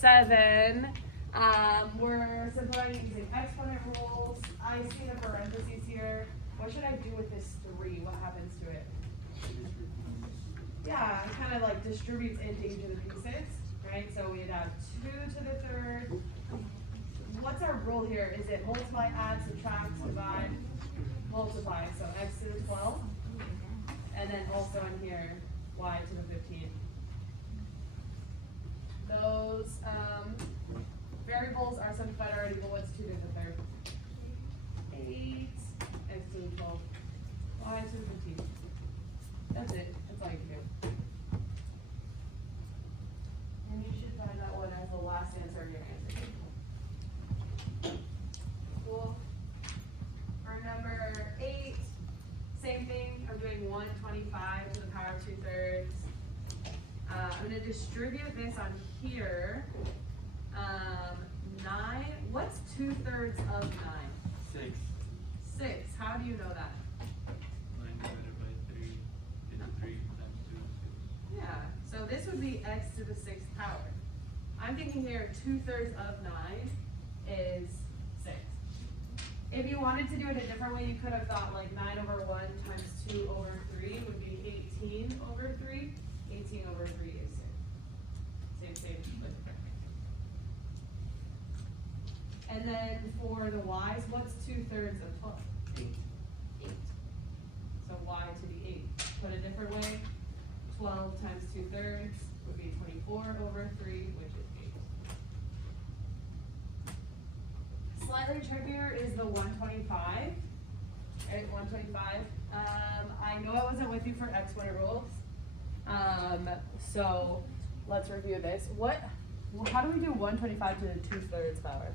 7. We're simplifying using exponent rules. I see the parentheses here. What should I do with this 3? What happens to it? Yeah, it kind of like distributes into each of the pieces, right? So we'd have 2 to the 3rd. What's our rule here? Is it multiply, add, subtract, divide, multiply? So x to the 12. And then also in here, y to the 15. Those variables are simplified already, but what's 2 to the 3rd? 8, x to the 12, y to the 15. That's it. That's all you can do. And you should find that one as the last answer in your answer table. Cool. For number 8, same thing. I'm doing 125 to the power of 2/3. I'm going to distribute this on here. 9. What's 2/3 of 9? 6. 6. How do you know that? 9 divided by 3 is 3 times 2 is 6. Yeah. So this would be x to the 6th power. I'm thinking here 2/3 of 9 is 6. If you wanted to do it a different way, you could have thought like 9 over 1 times 2 over 3 would be 18 over 3. 18 over 3 is 6. Same, but different. And then for the y's, what's 2/3 of 12? 8. 8. So y to the 8. Put a different way, 12 times 2/3 would be 24 over 3, which is 8. Slightly trickier is the 125. Right, 125. I know I wasn't with you for exponent rules. So let's review this. How do we do 125 to the 2/3 power?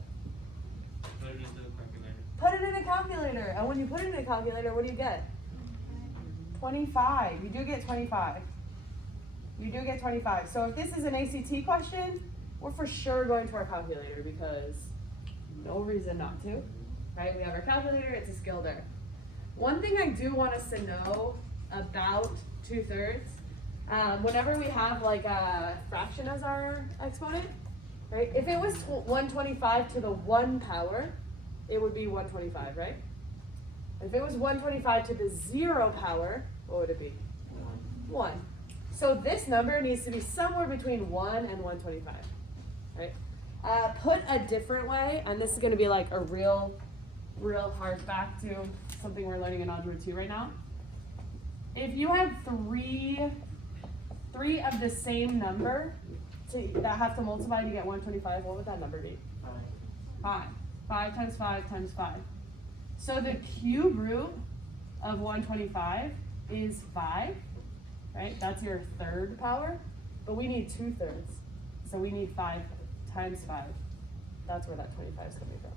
Put it into the calculator. Put it in a calculator. And when you put it in a calculator, what do you get? 25. You do get 25. You do get 25. So if this is an ACT question, we're for sure going to our calculator because no reason not to, right? We have our calculator, it's a skill there. One thing I do want us to know about 2/3, whenever we have like a fraction as our exponent, right? If it was 125 to the 1 power, it would be 125, right? If it was 125 to the 0 power, what would it be? 1. So this number needs to be somewhere between 1 and 125, right? Put a different way, and this is going to be like a real hark back to something we're learning in Algebra 2 right now. If you had three of the same number that have to multiply to get 125, what would that number be? 5. 5 times 5 times 5. So the cube root of 125 is 5, right? That's your 3rd power, but we need 2/3. So we need 5 times 5. That's where that 25 is coming from.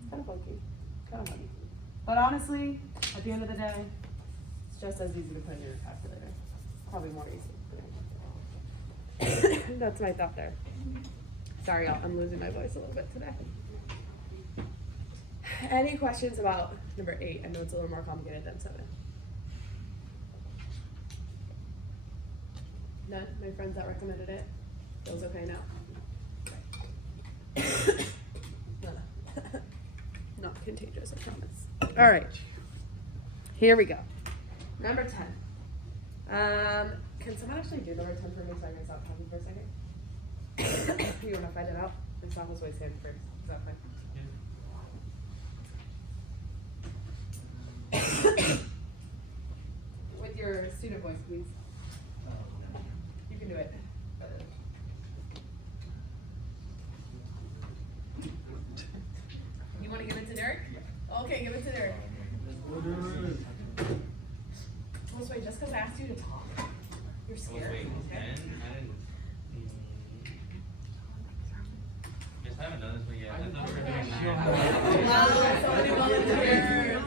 It's kind of funky, kind of funny. But honestly, at the end of the day, it's just as easy to put in your calculator. Probably more easy. That's my thought there. Sorry, y'all, I'm losing my voice a little bit today. Any questions about number 8? I know it's a little more complicated than 7. None? My friends that recommended it? Feels okay now? Not contagious, I promise. All right. Here we go. Number 10. Can someone actually do number 10 for me so I can stop talking for a second? You want to find it out? And stop his waist hand first. Is that fine? With your student voice, please. You can do it. You want to give it to Derek? Okay, give it to Derek. Well, wait, just because I asked you to talk, you're scared. Wait, 10? I guess I haven't done this one yet. I thought we were doing 9. Wow, somebody volunteers.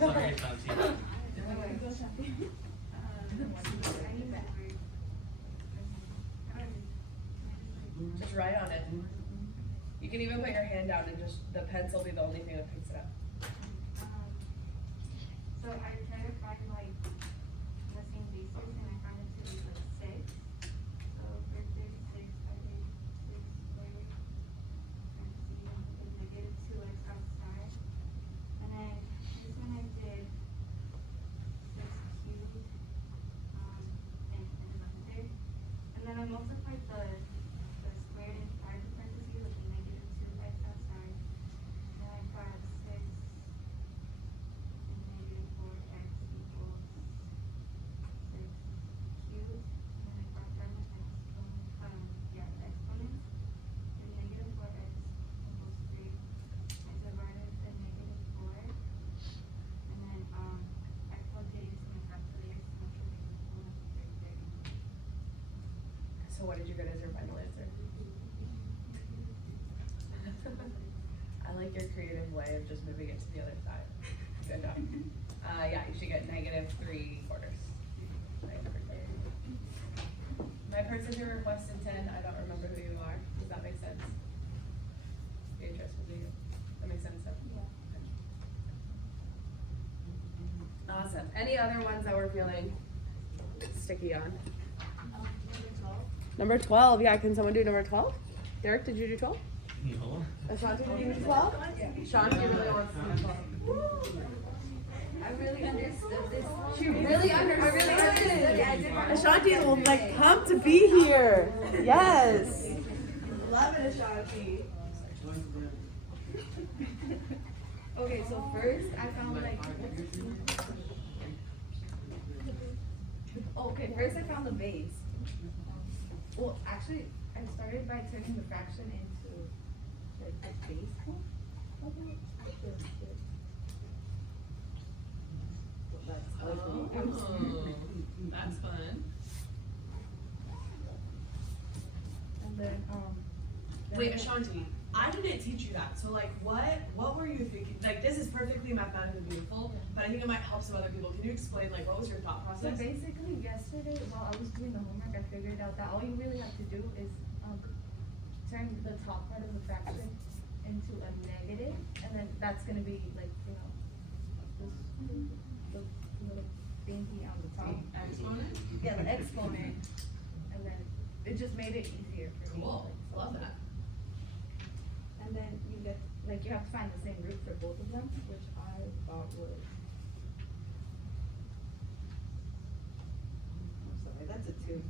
Sorry, it's not cheap. Just write on it. You can even put your hand down and just the pencil will be the only thing that picks it up. So I try to find like missing bases and I found it to be like 6. So for 36 I multiplied the squared inside the parentheses with the negative 2x outside. And I got 6 and negative 4x equals 6 cubed. And I brought down the the exponents. The negative 4x equals 3. I divided the negative 4. And then I plugged it into my calculator, so much will be equal to 330. So what did you get as your final answer? I like your creative way of just moving it to the other side. Good job. Yeah, you should get -3/4. Right, my person who requested 10, I don't remember who you are. Does that make sense? Beatrice, will you? That makes sense, huh? Yeah. Awesome. Any other ones that we're feeling sticky on? Number 12, yeah, can someone do number 12? Derek, did you do 12? No. Ashanti, did you do 12? Shanti really wants to do 12. I really understood this. She really understood. I did my Ashanti will like pumped to be here. Yes. Love it, Ashanti. Okay, so first I found like. Okay, first I found the base. Well, actually, I started by turning the fraction into like a base. That's fun. And then Wait, Ashanti, I didn't teach you that. So like, what were you thinking? Like, this is perfectly mathematically beautiful, but I think it might help some other people. Can you explain like what was your thought So process? basically, yesterday while I was doing the homework, I figured out that all you really have to do is turn the top part of the fraction into a negative, and then that's gonna be like this the little thingy on the top. Exponent? Yeah, the exponent, and then it just made it easier for me. Cool. Like, Love that. And then you get like you have to find the same root for both of them, which I thought was. I'm sorry, that's a 2.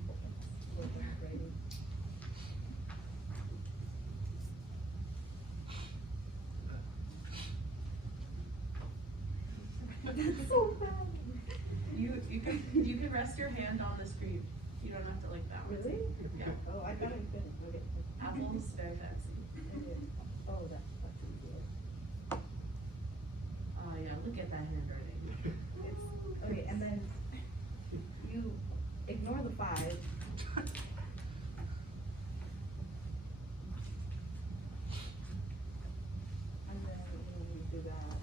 That's so bad. You can rest your hand on the screen. You don't have to like that one. Really? Yeah. Oh, I thought it couldn't. Okay. Apple's very fancy. Oh, that's easier. Oh yeah, look at that handwriting. Okay, and then you ignore the 5. And then you do that.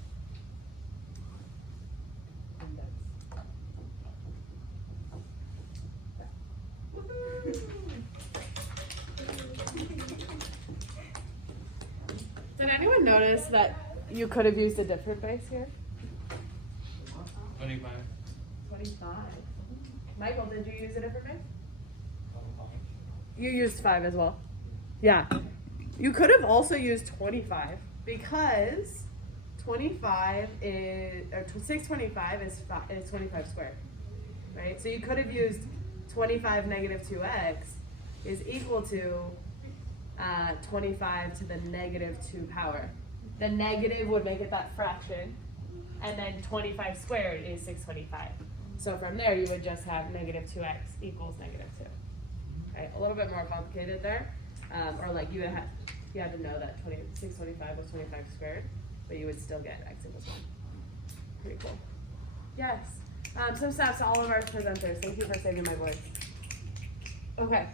And that's Did anyone notice that you could have used a different base here? 25. 25. Michael, did you use a different base? You used 5 as well. Yeah. You could have also used 25 because 25 is, or 625 is 25 squared, right? So you could have used 25 negative 2x is equal to 25 to the negative 2 power. The negative would make it that fraction, and then 25 squared is 625. So from there, you would just have negative 2x equals negative 2. Okay, a little bit more complicated there, or like you had to know that 625 was 25 squared, but you would still get x equals 1. Pretty cool. Yes. Some snaps to all of our presenters. Thank you for saving my voice. Okay.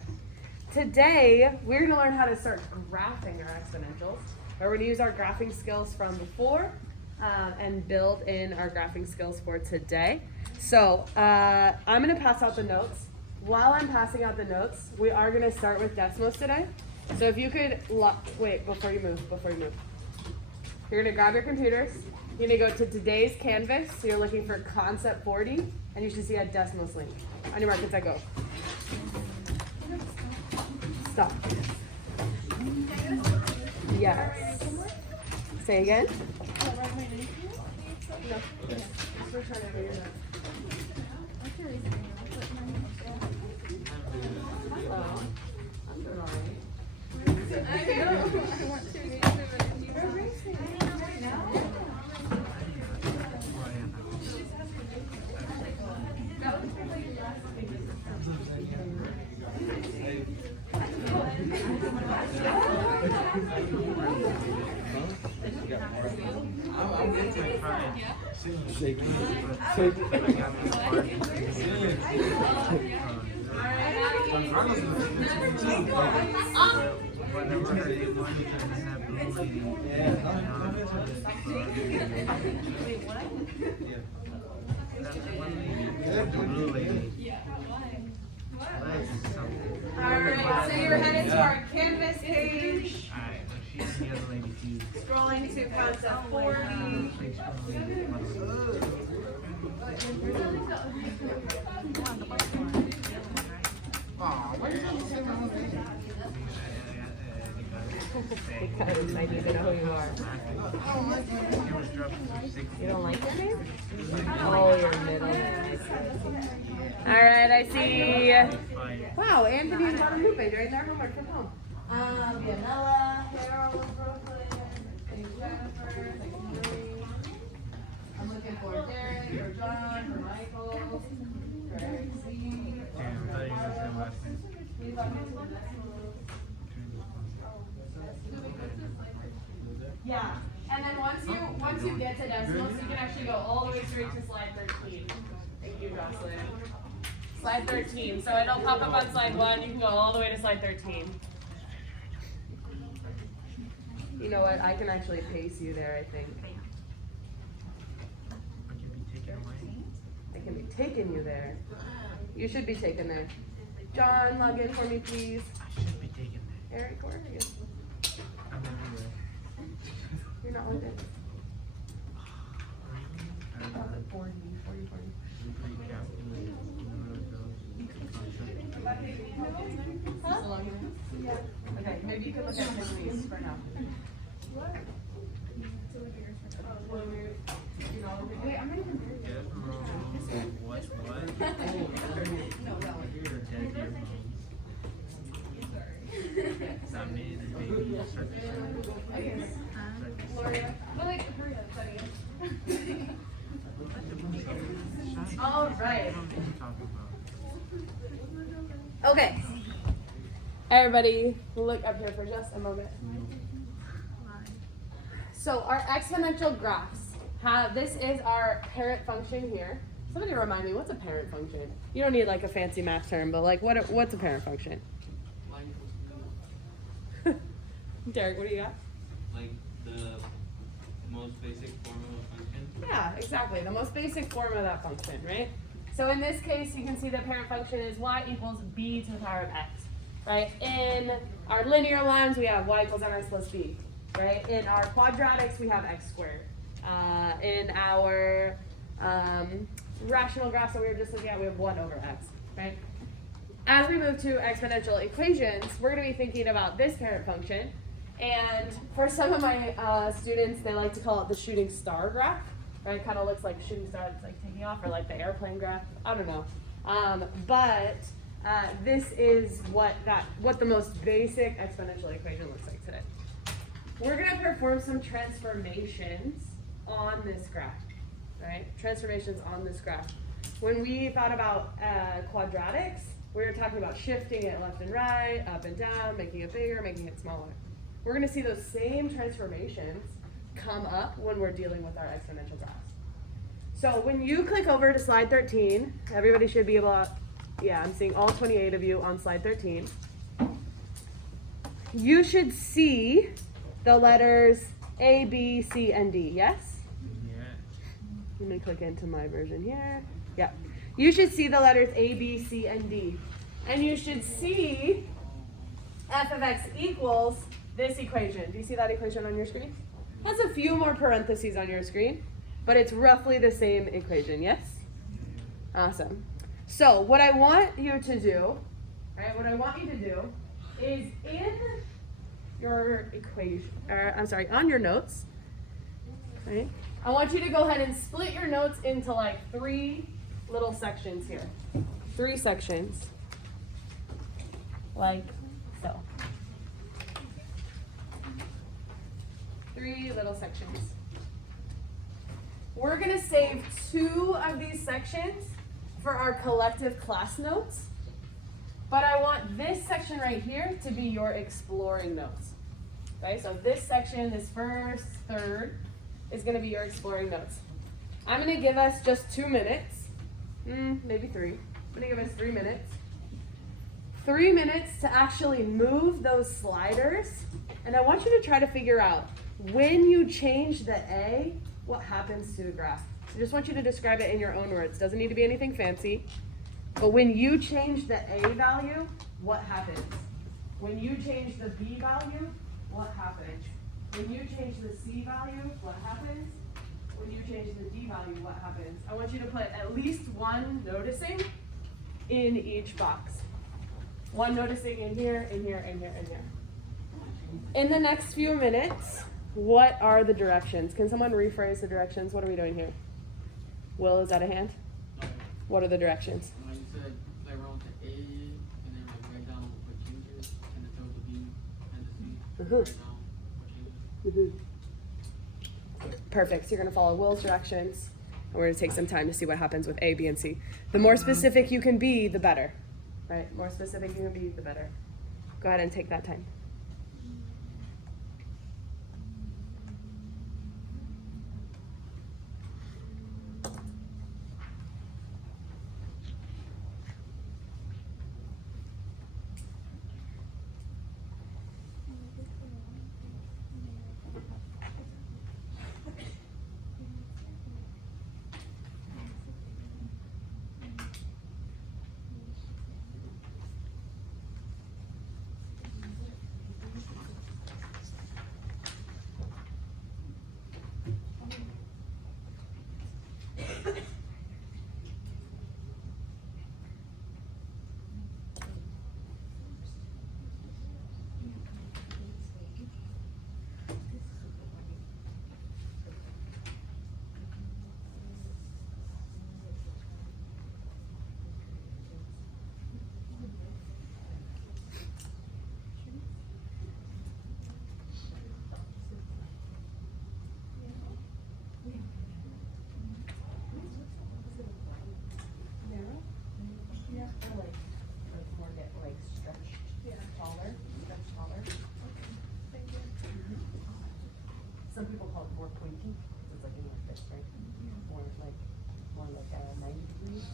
Today, we're going to learn how to start graphing our exponentials. We're going to use our graphing skills from before and build in our graphing skills for today. So I'm going to pass out the notes. While I'm passing out the notes, we are going to start with decimals today. So if you could, wait, before you move. You're going to grab your computers. You're going to go to today's Canvas. So you're looking for Concept 40, and you should see a decimals link. On your markets, I go. Stop. Yes. Say again. No. We're trying to figure it out. I'm doing alright. Alright, so you're headed to our canvas page. Scrolling to concept 40. Because I need to know who you are. You don't like your name? Oh, your middle name. Alright, I see. Wow, Anthony and Guadalupe right there. Homework from home. Vianella, Harold, Brooklyn, and Jennifer, Julie. I'm looking for Derek, for John, for Michael, for Eric Z. Yeah, and then once you get to decimals, you can actually go all the way straight to slide 13. Thank you, Jocelyn. Slide 13. So it'll pop up on slide 1. You can go all the way to slide 13. You know what? I can actually pace you there, I think. I can be taking you there. You should be taken there. John, log in for me, please. I should be taking that. Eric, where are you? I'm everywhere. You're not logged in. Really? 40. Huh? Okay, maybe you can look at Tiffany's for now. Wait, I'm not even What? No, that one. You're dead, dear mom. That made the baby start to Gloria. But like, hurry up, buddy. All right. Okay. Everybody, look up here for just a moment. So our exponential graphs have, this is our parent function here. Somebody remind me, what's a parent function? You don't need like a fancy math term, but like what's a parent function? Derek, what do you got? Like the most basic form of a function? Yeah, exactly. The most basic form of that function, right? So in this case, you can see the parent function is y equals b to the power of x, right? In our linear lines, we have y equals mx plus b, right? In our quadratics, we have x squared. In our rational graphs that we were just looking at, we have 1 over x, right? As we move to exponential equations, we're going to be thinking about this parent function. And for some of my students, they like to call it the shooting star graph, right? It kind of looks like a shooting star that's like taking off, or like the airplane graph. I don't know. But this is what the most basic exponential equation looks like today. We're going to perform some transformations on this graph, right? Transformations on this graph. When we thought about quadratics, we were talking about shifting it left and right, up and down, making it bigger, making it smaller. We're going to see those same transformations come up when we're dealing with our exponential graphs. So when you click over to slide 13, everybody should be able to, yeah, I'm seeing all 28 of you on slide 13. You should see the letters A, B, C, and D, yes? Yeah. Let me click into my version here. Yeah. You should see the letters A, B, C, and D. And you should see f of x equals this equation. Do you see that equation on your screen? Has a few more parentheses on your screen, but it's roughly the same equation, yes? Awesome. So what I want you to do, right, is in your equation, on your notes, right? I want you to go ahead and split your notes into like 3 little sections here. 3 sections. like so. 3 little sections. We're gonna save 2 of these sections for our collective class notes, but I want this section right here to be your exploring notes. Okay, so this section, this first third, is gonna be your exploring notes. I'm gonna give us just 2 minutes, maybe 3. I'm gonna give us 3 minutes. 3 minutes to actually move those sliders, and I want you to try to figure out when you change the A, what happens to the graph. I just want you to describe it in your own words. Doesn't need to be anything fancy, but when you change the A value, what happens? When you change the B value, what happens? When you change the C value, what happens? When you change the D value, what happens? I want you to put at least one noticing in each box. One noticing in here, in here, in here, in here. In the next few minutes, what are the directions? Can someone rephrase the directions? What are we doing here? Will, is that a hand? Okay. What are the directions? You said play around with the A, and then like write down what changes, and then throw the B and the C. Write down what changes. Perfect. So you're going to follow Will's directions, and we're going to take some time to see what happens with A, B, and C. The more specific you can be, the better. Right? More specific you can be, the better. Go ahead and take that time. Some people call it more pointy, it's like in like this, right? More like 90 degrees.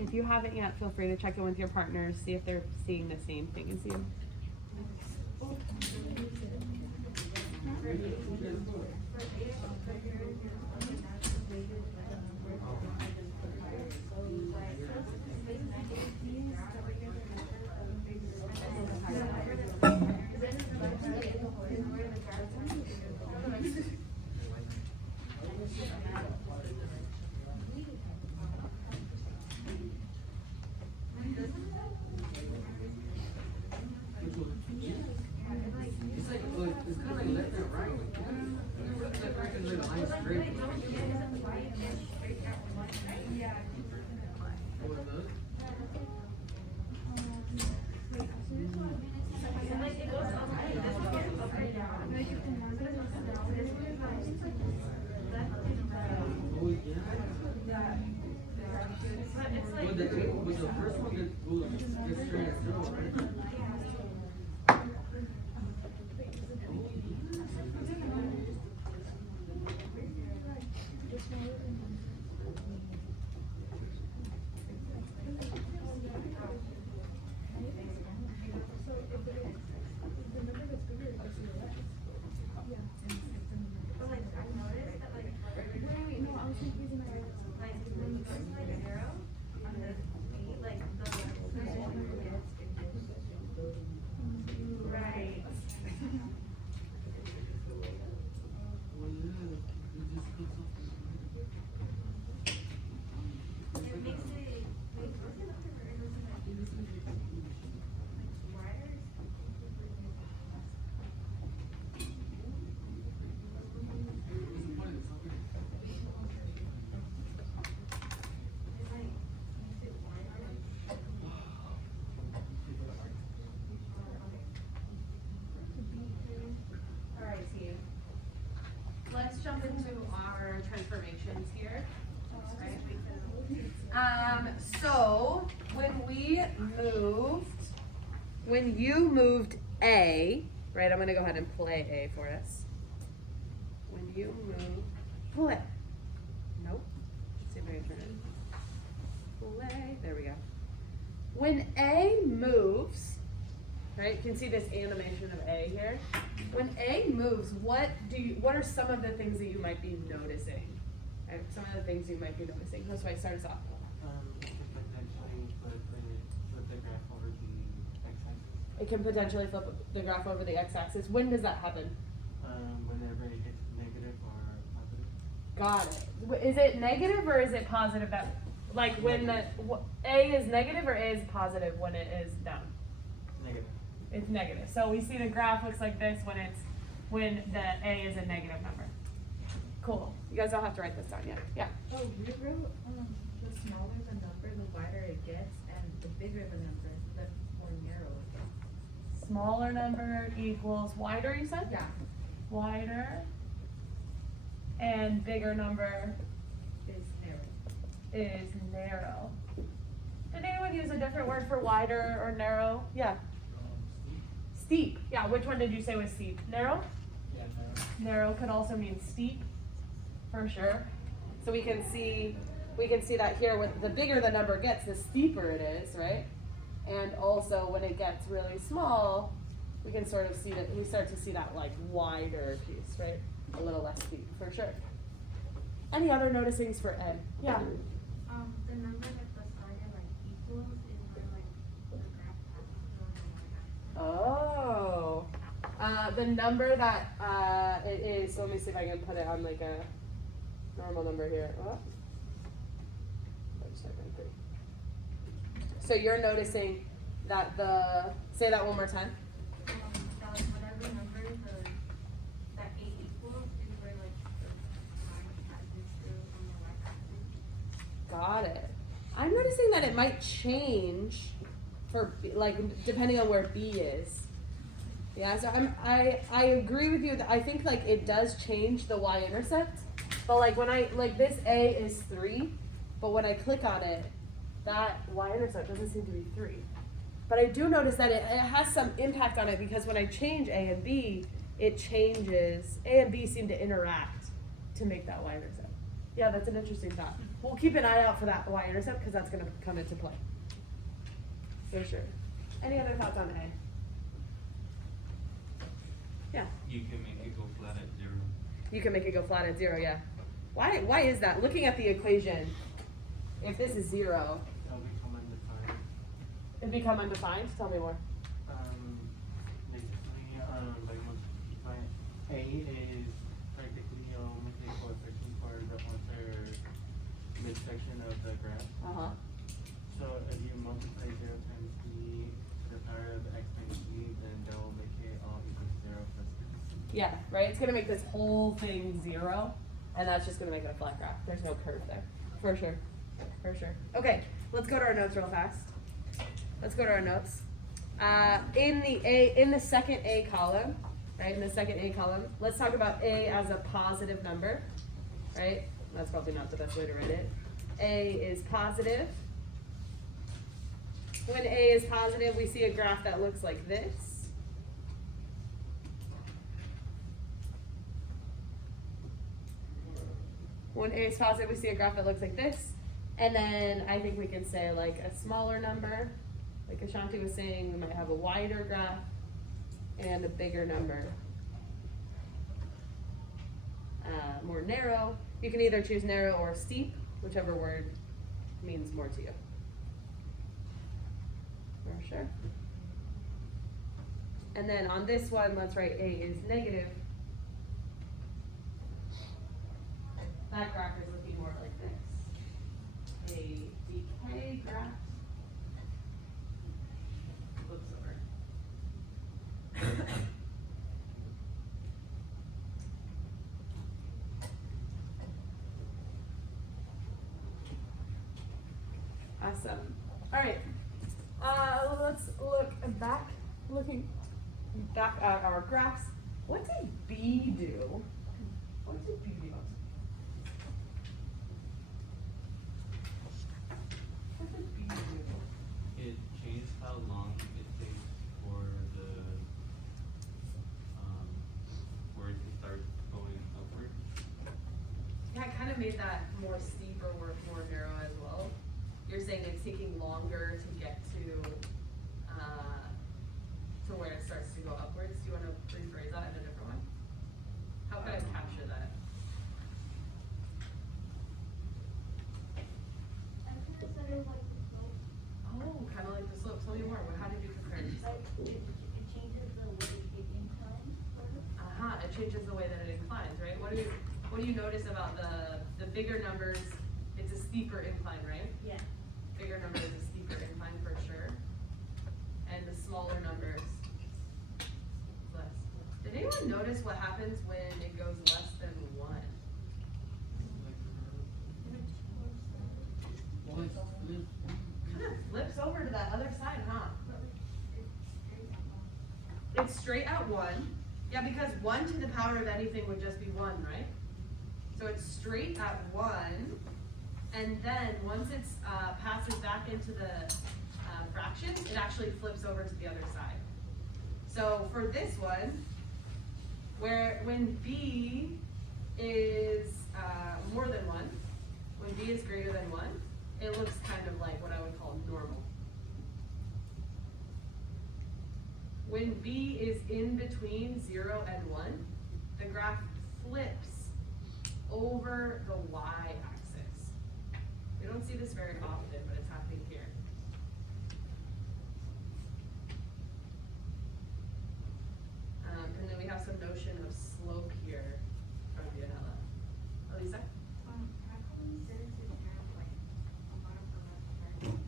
If you haven't yet, feel free to check in with your partners, see if they're seeing the same thing as you. It's like, well, it's kind of like left and right. It's like freaking like a line straight. Oh, it does? Oh, yeah. Well, the first one gets straight as hell, right? Alright, team. Let's jump into our transformations here. So when you moved A, right, I'm gonna go ahead and play A for us. When you move, play. Nope. Let's see if I can turn it. Play, there we go. When A moves, right, you can see this animation of A here. When A moves, what are some of the things that you might be noticing? Right? Some of the things you might be noticing. That's why it starts off. It can potentially flip the graph over the x-axis. When does that happen? Whenever it gets negative or positive. Got it. Is it negative or is it positive? That, like when A is negative or A is positive when it is down? Negative. It's negative. So we see the graph looks like this when the A is a negative number. Cool. You guys don't have to write this down yet. Yeah. Oh, we wrote the smaller the number, the wider it gets, and the bigger the number, the more narrow it gets. Smaller number equals wider, you said? Yeah. Wider. And bigger number Is narrow. is narrow. Did anyone use a different word for wider or narrow? Yeah. Steep. Yeah, which one did you say was steep? Narrow? Yeah, Narrow could also mean steep, for sure. So we can see that here with the bigger the number gets, the steeper it is, right? And also when it gets really small, we can sort of see that we start to see that like wider piece, right? A little less steep, for sure. Any other noticings for A? Yeah. The number that the starter like equals is where like the graph has to go Oh. The number that it is, so let me see if I can put it on like a normal number here. Oh. So you're noticing that say that one more time. that whatever number that A equals is where like the x-axis goes on the y-axis. Got it. I'm noticing that it might change for like depending on where B is. Yeah, so I agree with you that I think like it does change the y-intercept, but like when this A is 3, but when I click on it, that y-intercept doesn't seem to be 3. But I do notice that it has some impact on it because when I change A and B, it changes. A and B seem to interact to make that y-intercept. Yeah, that's an interesting thought. we'll keep an eye out for that y-intercept because that's gonna come into play. For sure. Any other thoughts on A? Yeah. You can make it go flat at 0. You can make it go flat at 0, yeah. Why is that? Looking at the equation, if this is 0, It'll become undefined. it'd become undefined? Tell me more. Basically, by multiplying, A is practically a coefficient for the entire midsection of the graph. Uh-huh. So if you multiply 0 times b to the power of x minus b, then that will make it all equal to 0 plus b. Yeah, right? It's gonna make this whole thing 0, and that's just gonna make it a flat graph. There's no curve there. For sure. For sure. Okay, let's go to our notes real fast. Let's go to our notes. In the second A column, right? In the second A column, let's talk about A as a positive number, right? That's probably not the best way to write it. A is positive. When A is positive, we see a graph that looks like this. When A is positive, we see a graph that looks like this. And then I think we can say like a smaller number, like Ashanti was saying, we might have a wider graph and a bigger number. More narrow. You can either choose narrow or steep, whichever word means more to you. For sure. And then on this one, let's write A is negative. That graph is looking more like this. A decay graph. Flips over. Awesome. All right. Let's look back. Looking back at our graphs. What did B do? What did B do? What did B do? It changed how long it takes for the word to start going upward. Yeah, it kind of made that more steep or more narrow as well. You're saying it's taking longer to get to where it starts to go upwards. Do you want to rephrase that in a different way? How could I capture that? I think it's sort of like the slope. Oh, kind of like the slope. Tell me more. How did you compare it? Like it changes the way it inclines, sort of. It changes the way that it inclines, right? What do you notice about the bigger numbers? It's a steeper incline, right? Yeah. Bigger number is a steeper incline for sure. And the smaller numbers, less. Did anyone notice what happens when it goes less than 1? Well, it's Kind of flips over to that other side, huh? It's straight at 1. Yeah, because 1 to the power of anything would just be 1, right? So it's straight at 1. And then once it's passes back into the fraction, it actually flips over to the other side. So for this one, when B is more than 1, when B is greater than 1, it looks kind of like what I would call normal. When B is in between 0 and 1, the graph flips over the y-axis. We don't see this very often, but it's happening here. And then we have some notion of slope here from Dianella. Elisa? How come we set it to 0, like, a lot of the left side?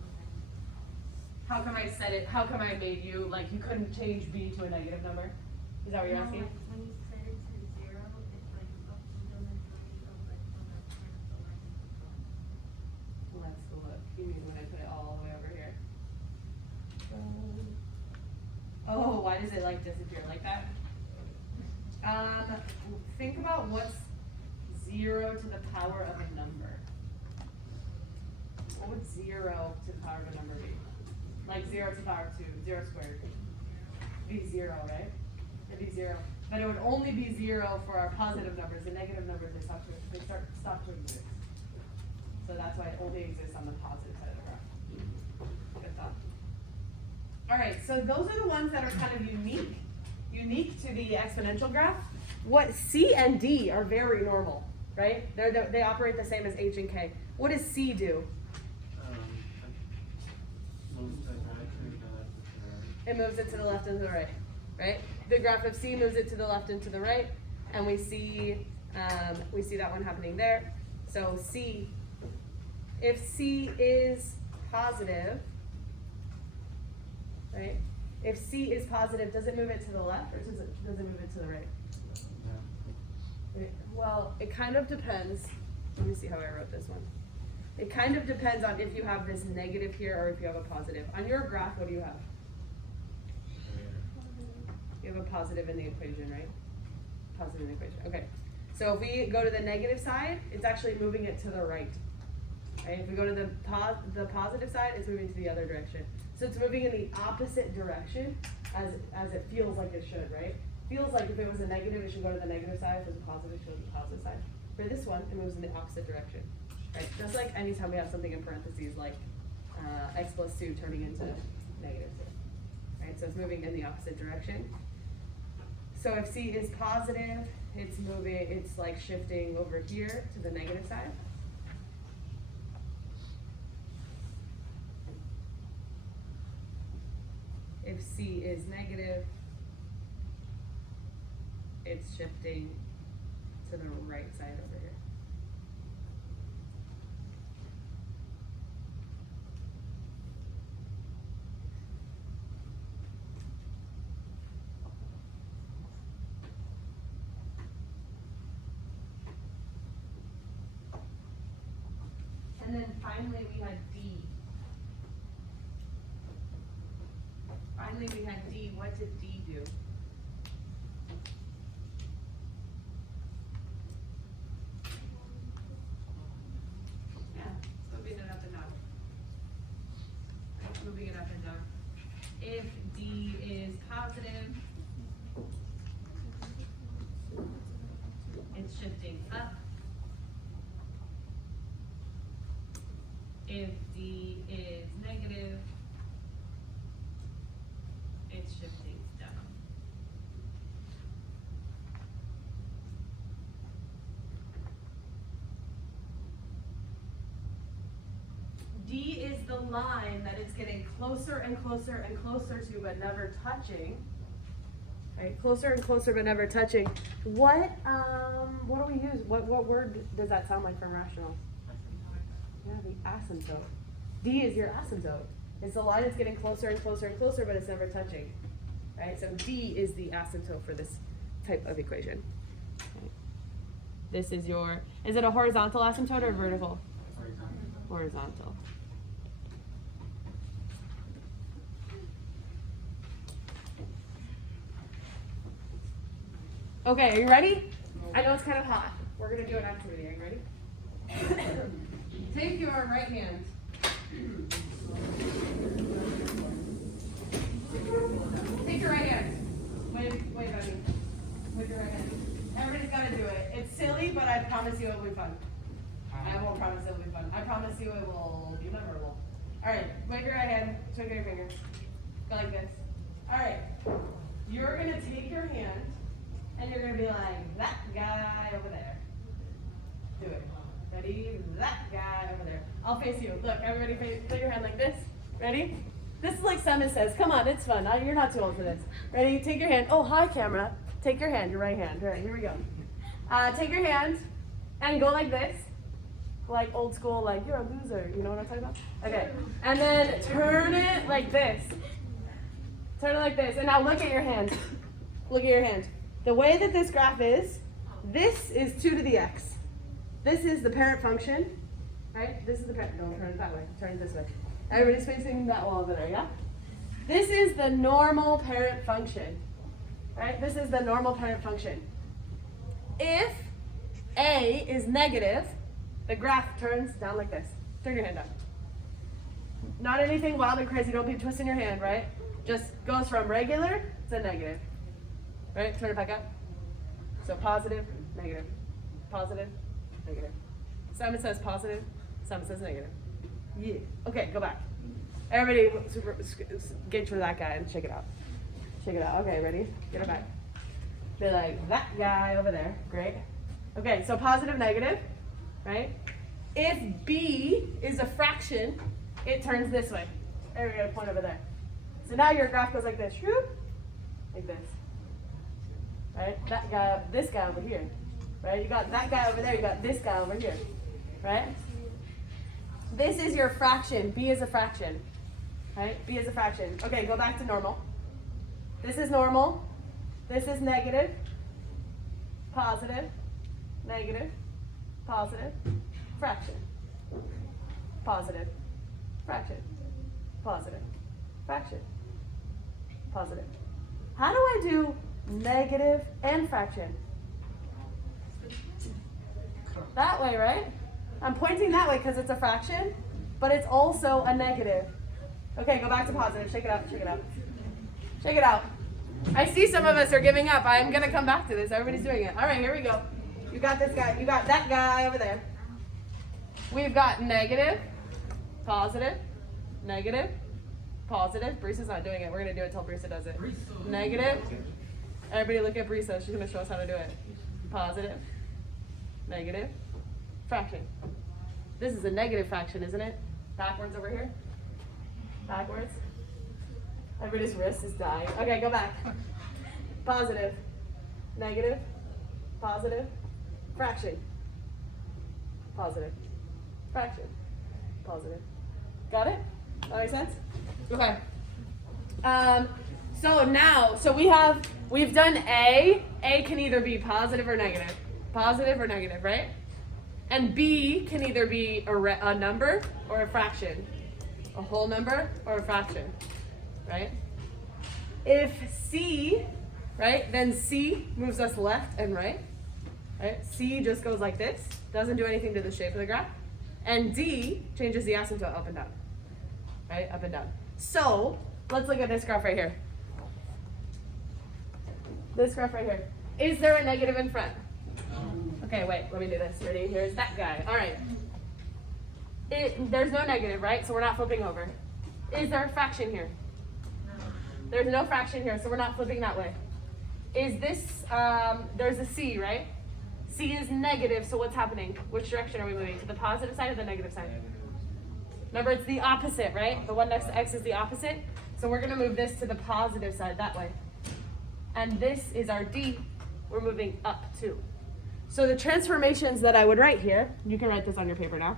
How come I said it, how come I made you, like, you couldn't change B to a negative number? Is that what you're No, asking? like, when you set it to 0, it's like up to the majority of like the left side of the line is gone. Let's look. You mean when I put it all the way over here? Oh, why does it like disappear like that? Think about what's 0 to the power of a number. What would 0 to the power of a number be? Like 0 to the power of 2, 0 squared. It'd be 0, right? It'd be 0. But it would only be 0 for our positive numbers. The negative numbers, they stop to exist. So So that's why it only exists on the positive side of the graph. Good thought. All right, so those are the ones that are kind of unique to the exponential graph. What C and D are very normal, right? They operate the same as H and K. What does C do? It moves it to the left and to the right, right? The graph of C moves it to the left and to the right, and we see that one happening there. So C, if C is positive, right? If C is positive, does it move it to the left or does it move it to the right? Well, it kind of depends. Let me see how I wrote this one. It kind of depends on if you have this negative here or if you have a positive. On your graph, what do you have? You have a positive in the equation, right? Positive in the equation. Okay. So if we go to the negative side, it's actually moving it to the right. Right? If we go to the positive side, it's moving to the other direction. So it's moving in the opposite direction as it feels like it should, right? Feels like if it was a negative, it should go to the negative side. If it was a positive, it should go to the positive side. For this one, it moves in the opposite direction. Right? Just like anytime we have something in parentheses like x plus 2 turning into negative 2. Right? So it's moving in the opposite direction. So if C is positive, it's like shifting over here to the negative side. If C is negative, it's shifting to the right side over here. And then finally we had D. Finally we had D. What did D do? Yeah, moving it up and down. Moving it up and down. If D is positive, it's shifting up. If D is negative, it's shifting down. D is the line that it's getting closer and closer and closer to but never touching. Right? Closer and closer but never touching. What do we use? What word does that sound like from rationals? Yeah, the asymptote. D is your asymptote. It's the line that's getting closer and closer and closer, but it's never touching. Right? So D is the asymptote for this type of equation. Okay. This is is it a horizontal asymptote or vertical? Horizontal. Okay, are you ready? I know it's kind of hot. We're gonna do an activity. Are you ready? Take your right hand. Take your right hand. Wave at me. With your right hand. Everybody's got to do it. It's silly, but I promise you it will be fun. I won't promise it will be fun. I promise you it will be memorable. All right, wave your right hand. Twinkle your fingers. Go like this. All right. You're going to take your hand, and you're going to be like, that guy over there. Do it. Ready? That guy over there. I'll face you. Look, everybody put your hand like this. Ready? This is like Simon Says. Come on, it's fun. You're not too old for this. Ready? Take your hand. Oh, hi, camera. Take your hand, your right hand. All right, here we go. Take your hand and go like this. Like old school, like you're a loser. You know what I'm talking about? Okay. And then turn it like this. Turn it like this. And now look at your hand. Look at your hand. The way that this graph is, this is 2 to the x. This is the parent function, right? This is the parent. Don't turn it that way. Turn it this way. Everybody's facing that wall over there, yeah? This is the normal parent function, right? This is the normal parent function. If A is negative, the graph turns down like this. Turn your hand down. Not anything wild and crazy. Don't be twisting your hand, right? Just goes from regular to negative, right? Turn it back up. So positive, negative, positive, negative. Simon Says positive, Some says negative. Yeah. Okay, go back. Everybody, gauge for that guy and shake it out. Shake it out. Okay, ready? Get it back. Be like, that guy over there. Great. Okay, so positive, negative, right? If B is a fraction, it turns this way. There, we got a point over there. So now your graph goes like this. Whoop, like this. Right? That guy, this guy over here. Right? You got that guy over there, you got this guy over here. Right? This is your fraction. B is a fraction. Right? B is a fraction. Okay, go back to normal. This is normal. This is negative, positive, negative, positive, fraction, positive, fraction, positive, fraction, positive. How do I do negative and fraction? That way, right? I'm pointing that way because it's a fraction, but it's also a negative. Okay, go back to positive. Shake it out, shake it out. Shake it out. I see some of us are giving up. I'm going to come back to this. Everybody's doing it. All right, here we go. You got this guy. You got that guy over there. We've got negative, positive, negative, positive. Brisa's not doing it. We're going to do it until Brisa does it. Negative. Everybody look at Brisa. She's going to show us how to do it. Positive, negative, fraction. This is a negative fraction, isn't it? Backwards over here. Backwards. Everybody's wrist is dying. Okay, go back. Positive, negative, positive, fraction, positive, fraction, positive. Got it? That makes sense? Okay. So we've done A. A can either be positive or negative, right? And B can either be a number or a fraction, a whole number or a fraction. Right? If C, right, then C moves us left and right. C just goes like this, doesn't do anything to the shape of the graph. And D changes the asymptote up and down. Right? Up and down. So let's look at this graph right here. This graph right here. Is there a negative in front? Okay, wait, let me do this. Ready? Here's that guy. All right. There's no negative, right? So we're not flipping over. Is there a fraction here? There's no fraction here, so we're not flipping that way. Is this, there's a C, right? C is negative, so what's happening? Which direction are we moving? To the positive side or the negative side? Remember, it's the opposite, right? The one next to X is the opposite. So we're gonna move this to the positive side that way. And this is our D, we're moving up too. So the transformations that I would write here, you can write this on your paper now.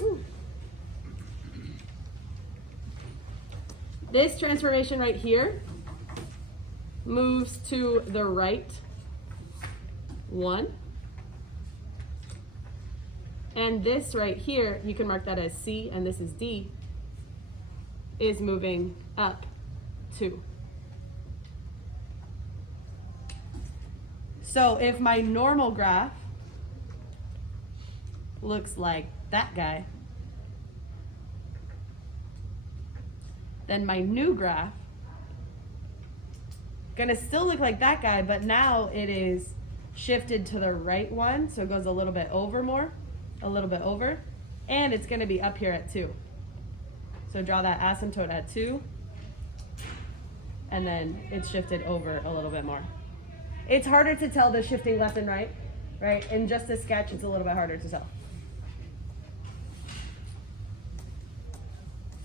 Ooh. This transformation right here moves to the right 1. And this right here, you can mark that as C, and this is D, is moving up 2. So if my normal graph looks like that guy, then my new graph gonna still look like that guy, but now it is shifted to the right one, so it goes a little bit over more, a little bit over, and it's gonna be up here at 2. So draw that asymptote at 2, and then it's shifted over a little bit more. It's harder to tell the shifting left and right, right? In just a sketch, it's a little bit harder to tell.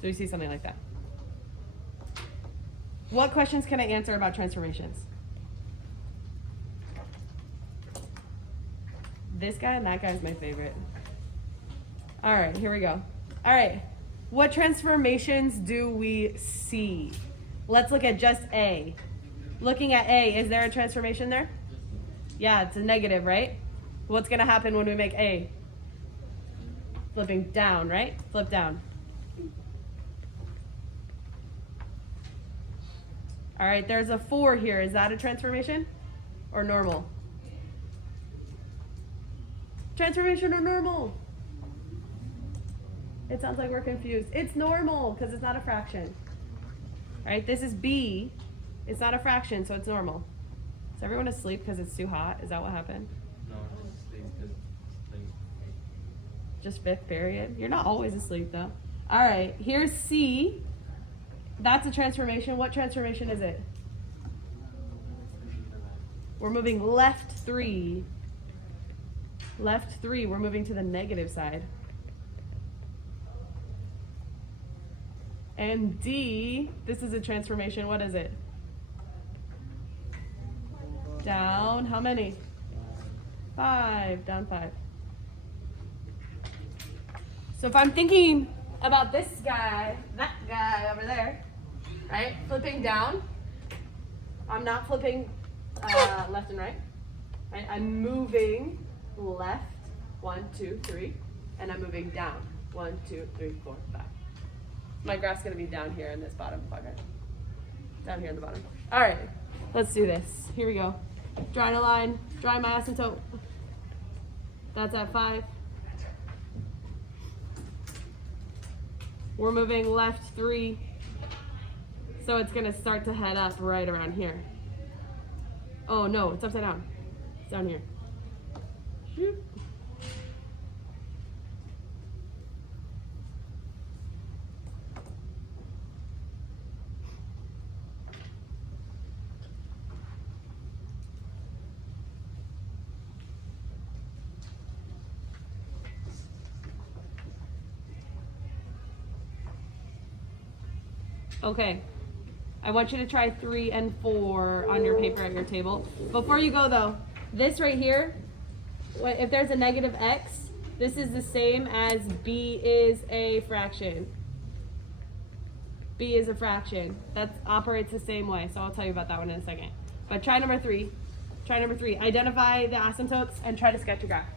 So you see something like that. What questions can I answer about transformations? This guy and that guy is my favorite. All right, here we go. All right, what transformations do we see? Let's look at just A. Looking at A, is there a transformation there? Yeah, it's a negative, right? What's gonna happen when we make A? Flipping down, right? Flip down. All right, there's a 4 here. Is that a transformation or normal? Transformation or normal? It sounds like we're confused. It's normal because it's not a fraction. All right, this is B. It's not a fraction, so it's normal. Is everyone asleep because it's too hot? Is that what happened? No, it's just sleep, 'cause, like, Just fifth period. You're not always asleep though. All right, here's C. That's a transformation. What transformation is it? We're moving left 3. Left 3, we're moving to the negative side. And D, this is a transformation. What is it? Down, how many? 5, down 5. So if I'm thinking about this guy, that guy over there, right? Flipping down. I'm not flipping left and right. Right? I'm moving left, 1, 2, 3, and I'm moving down, 1, 2, 3, 4, 5. My graph's gonna be down here in this bottom quadrant. Down here in the bottom. All right, let's do this. Here we go. Drawing a line, drawing my asymptote. That's at 5. We're moving left 3. So it's gonna start to head up right around here. Oh no, it's upside down. It's down here. Shoot. Okay, I want you to try 3 and 4 on your paper at your table. Before you go though, this right here, if there's a negative x, this is the same as b is a fraction. B is a fraction. That operates the same way, so I'll tell you about that one in a second. But try number 3. Try number 3. Identify the asymptotes and try to sketch a graph.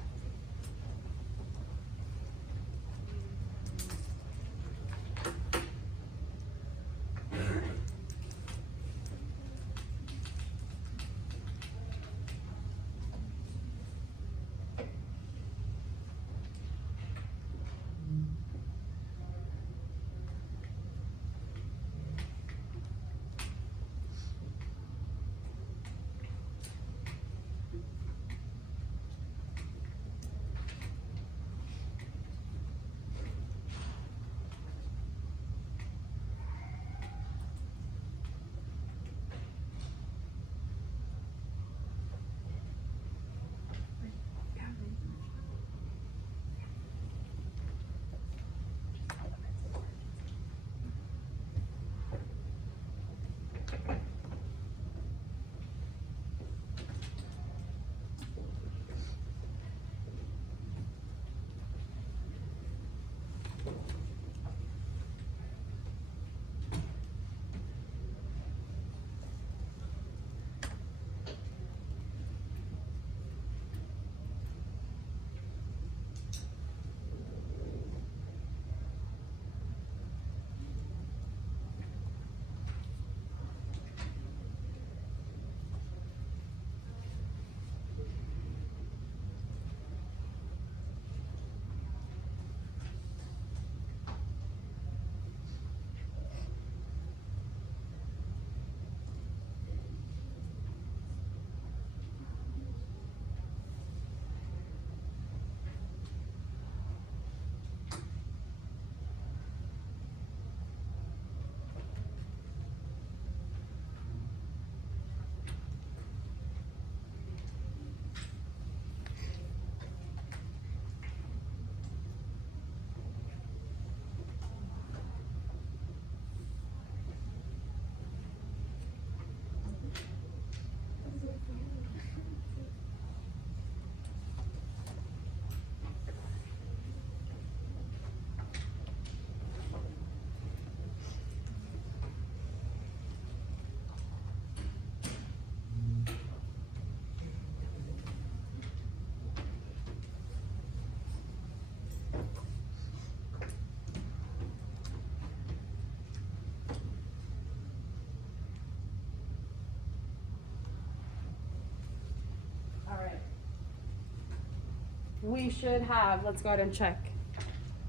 We should have, let's go ahead and check.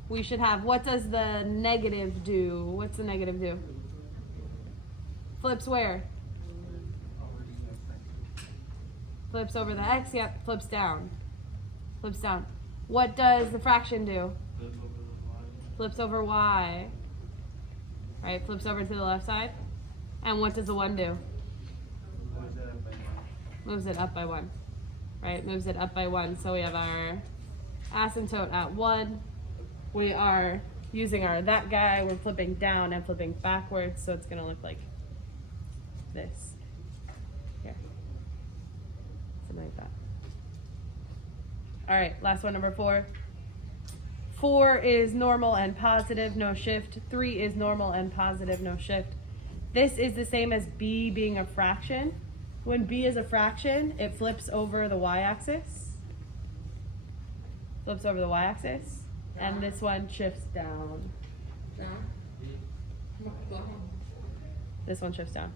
We should have, what does the negative do? What's the negative do? Flips where? Flips over the x, yep, flips down. Flips down. What does the fraction do? Flip over the y. Flips over y. Right, flips over to the left side. And what does the 1 do? Moves that up by 1. Moves it up by 1. Right, moves it up by 1. So we have our asymptote at 1. We are using our that guy. We're flipping down and flipping backwards. So it's going to look like this. Here. Something like that. All right, last one, number 4. 4 is normal and positive, no shift. 3 is normal and positive, no shift. This is the same as b being a fraction. When b is a fraction, it flips over the y-axis. Flips over the y-axis. And this one shifts down. This one shifts down.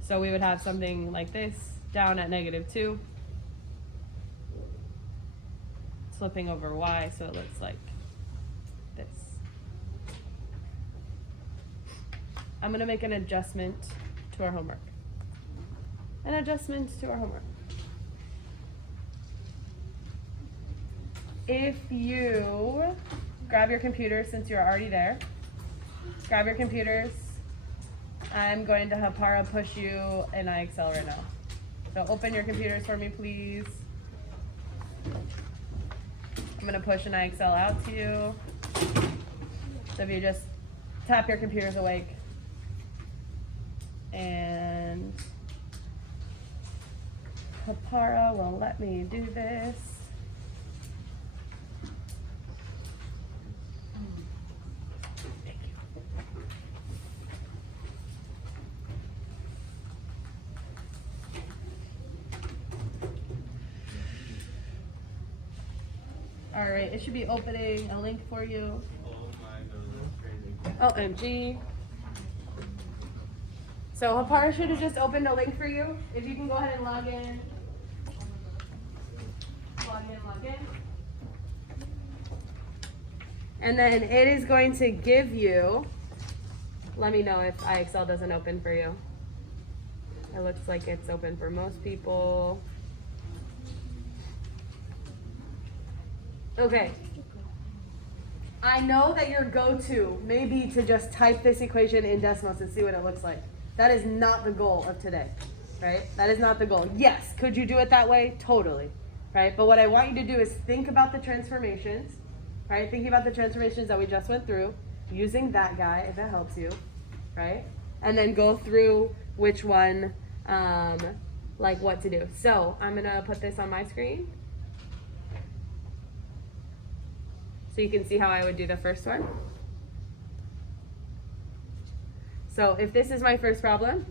So we would have something like this, down at -2. Flipping over y, so it looks like this. I'm gonna make an adjustment to our homework. An adjustment to our homework. If you grab your computers, since you're already there, grab your computers. I'm going to have Para push you in iExcel right now. So open your computers for me, please. I'm gonna push an iExcel out to you. So if you just tap your computers awake. And Papara will let me do this. Thank you. All right, it should be opening a link for you. Oh my god, that's crazy. OMG. So Hapara should have just opened a link for you. If you can go ahead and log in. Log in. And then it is going to give you, let me know if iExcel doesn't open for you. It looks like it's open for most people. Okay. I know that your go-to may be to just type this equation in Desmos and see what it looks like. That is not the goal of today, right? That is not the goal. Yes, could you do it that way? Totally, right? But what I want you to do is think about the transformations, right? Thinking about the transformations that we just went through, using that guy if it helps you, right? And then go through which one, like what to do. So I'm gonna put this on my screen. So you can see how I would do the first one. So if this is my first problem,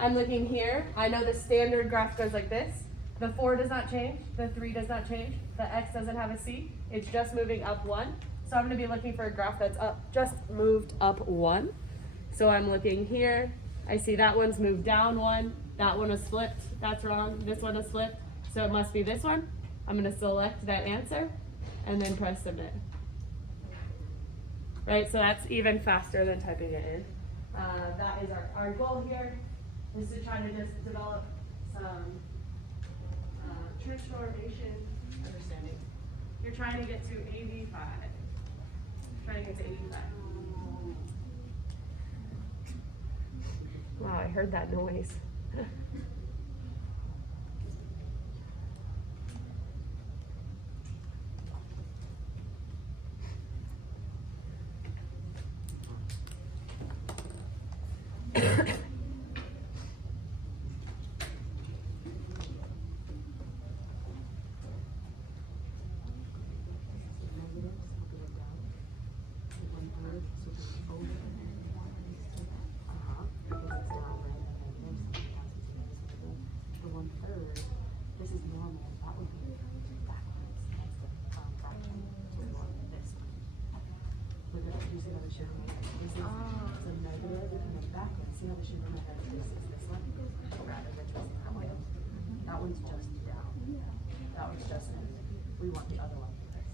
I'm looking here. I know the standard graph goes like this. The 4 does not change. The 3 does not change. The x doesn't have a c. It's just moving up 1. So I'm going to be looking for a graph that's up, just moved up 1. So I'm looking here. I see that one's moved down 1. That one was flipped. That's wrong. This one is flipped. So it must be this one. I'm going to select that answer and then press submit. Right, so that's even faster than typing it in. That is our goal here, is to try to just develop some transformation understanding. You're trying to get to 85. Trying to get to 85. Wow, I heard that noise. That one's just down. That one's just in. We want the other one for this.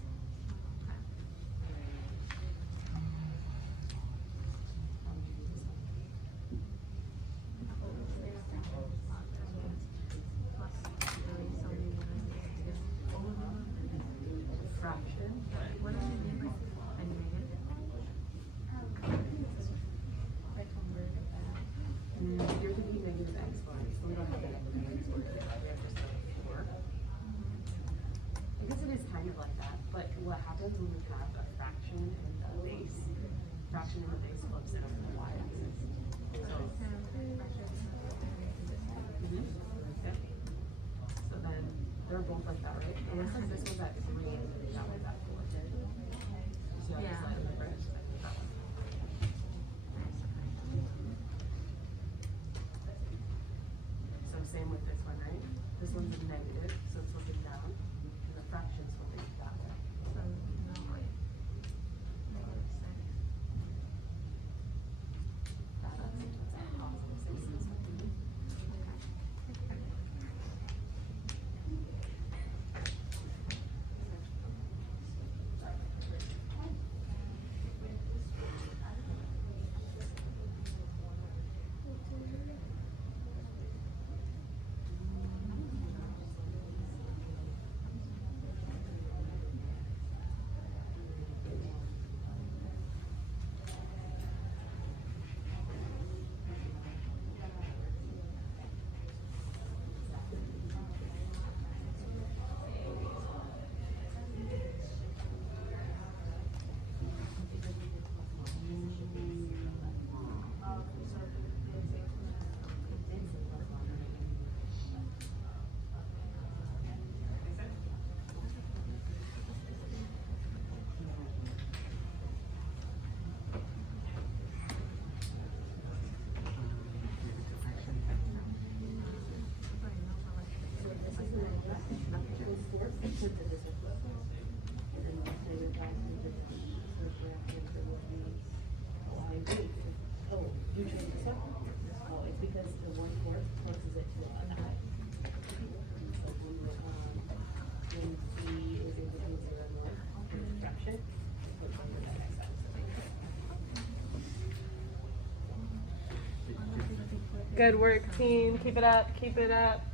Good work, team. Keep it up. Keep it up.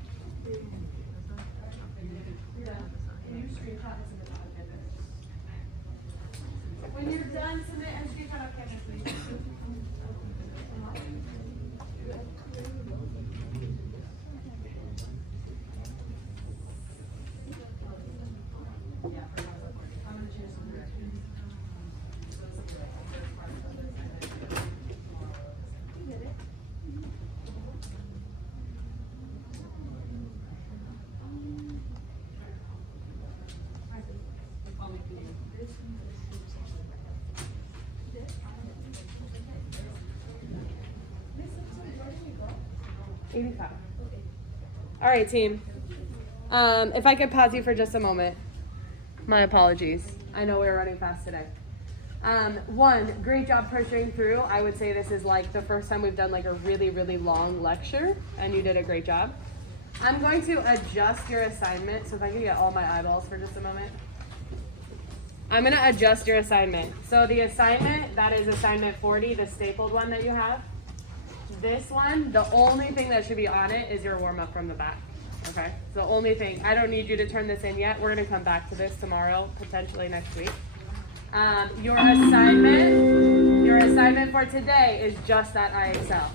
When you're done, submit and screenshot of Canvas, please. All right, team. If I could pause you for just a moment. My apologies. I know we were running fast today. One, great job pushing through. I would say this is like the first time we've done like a really, really long lecture, and you did a great job. I'm going to adjust your assignment. So if I can get all my eyeballs for just a moment. I'm going to adjust your assignment. So the assignment, that is assignment 40, the stapled one that you have. This one, the only thing that should be on it is your warm-up from the back. Okay? It's the only thing. I don't need you to turn this in yet. We're going to come back to this tomorrow, potentially next week. Your assignment for today is just that IXL.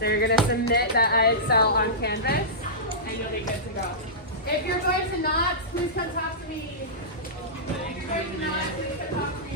So you're going to submit that IXL on Canvas, and you'll be good to go. If you're going to not, please come talk to me. If you're going to not, please come talk to me.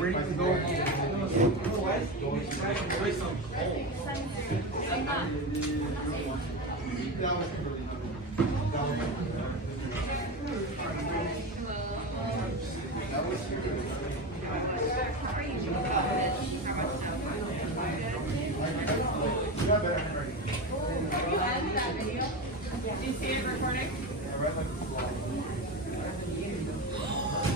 Where you can go.